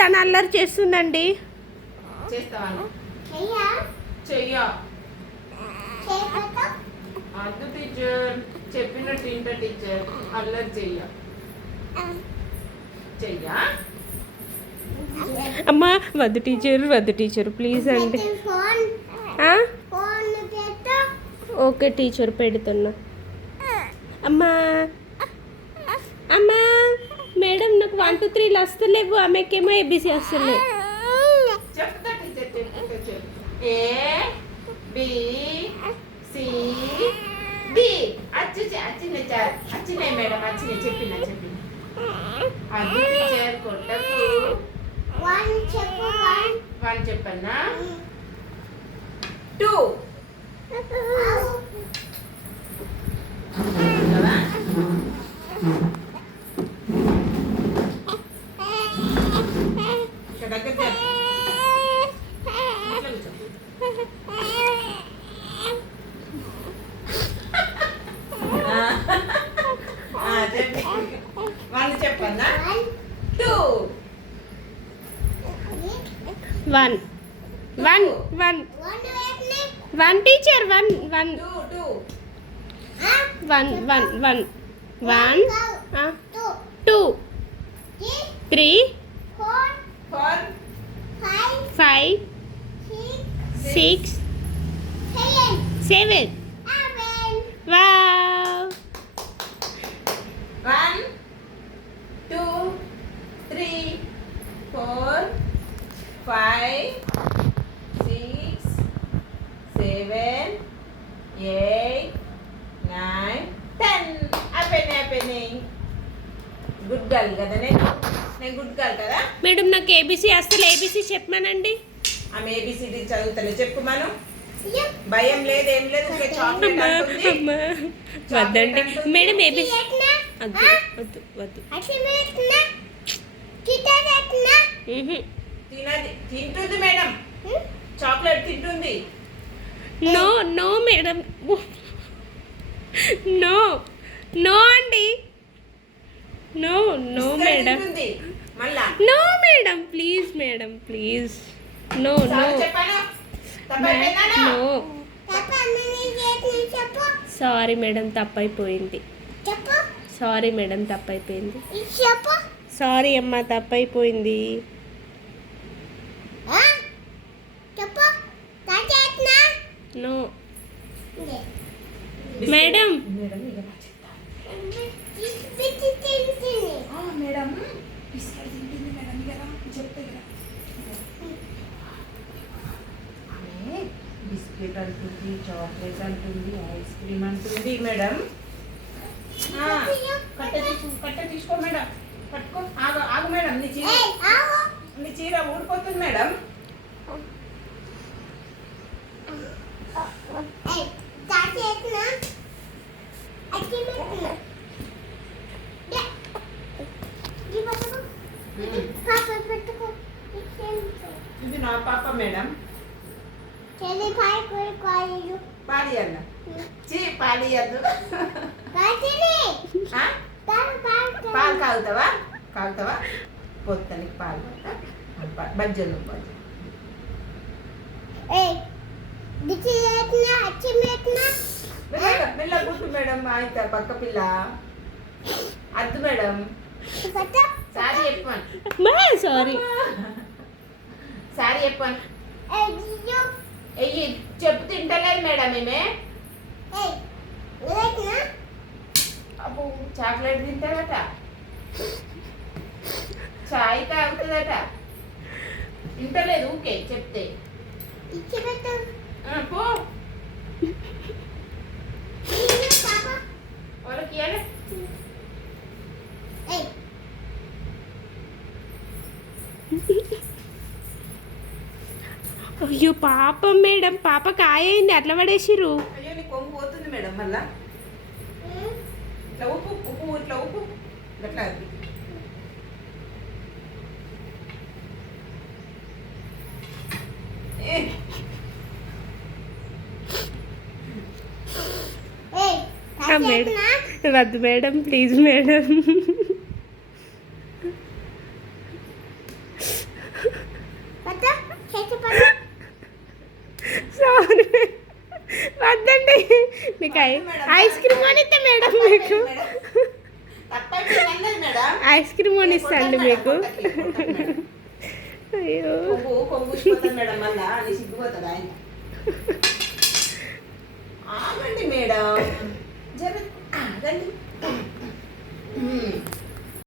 తను అల్లరి చేస్తుందండి. చేస్తావా? చెయ్యా. అద్దు టీచర్ చెప్పినట్టు ఇంట టీచర్ అల్లరి చెయ్యా. చెయ్యా. అమ్మా వద్దు టీచర్ ప్లీజ్ అండి. ఓకే టీచర్ పెడుతున్నా. అమ్మా అమ్మా మేడం నాకు 1 2 3 వస్తలేవు, ఆమెకేమో ఏబిసి వస్తలేవు. చెప్తా teacher teacher A B C D వచ్చినాయి మేడం వచ్చినాయి చెప్పిన అది టీచర్ కొట్టకు. 1 చెప్పన్నా 2 చెప్పన్నా 2 1 టీచర్ 1 2 3 4 5 6 7 వావ్. 1 2 3 4 5 6 7 8 9 10 అయిపోయినాయి. గుడ్ గర్ల్ కదా నేను గుడ్ గర్ల్ కదా మేడం. నాకు ఏబిసి అసలు ఏబిసి చెప్పమానండి. ఆమె ఏబిసిడి చదువుతలే చెప్పు మనం. భయం లేదు ఏం లేదు. వద్దండి మేడం ఏబిసి వద్దు. తింటుంది మేడం, చాక్లెట్ తింటుంది. నో మేడం, నో అండి. No madam, no madam please no. Sorry madam తప్పైపోయింది. సారీ అమ్మా తప్పైపోయింది. No madam. బిస్కెట్ అంటుంది, చాక్లెట్ అంటుంది, ఐస్ క్రీమ్ అంటుంది మేడం. కట్ట తీసుకో మేడం, పట్టుకో. ఆగు మేడం, నీ చీర ఊడిపోతుంది మేడం. ఇది నా పాప మేడం. పాలియన్న పాలియద్దు. పాలు కాగుతావా పొత్తనికి పాలు బజ్జలు పిల్ల గుట్టు మేడం. అయితే పక్క పిల్ల అద్దు మేడం. సారీ చెప్పాను ఎయ్యి చెప్పు తింటలేదు మేడం. ఏమే అబ్బో చాక్లెట్ తింటాడట, చాయ్ తాగుతుందట, తింటలేదు ఊకే చెప్తే. పో వాళ్ళకి ఇయ్యాలి. అయ్యో పాపం మేడం, పాప కాయింది అట్లా పడేసిర్రు. అయ్యో నీ కొంగు పోతుంది మేడం. మళ్ళా ఇట్లా ఉప్పు ఇట్లా ఉప్పు గట్లా మేడం వద్దు మేడం ప్లీజ్ మేడం. వద్దండి మీకు ఐస్ క్రీమ్ అని ఇస్తా మేడం మీకు తప్పైపోయింది అన్నది మేడం. ఐస్ క్రీమ్ అని ఇస్తా అండి మీకు. అయ్యో కొంగు ఊసిపోతుంది మేడం, మళ్ళా అని సిగ్గుపోతుంది ఆయన.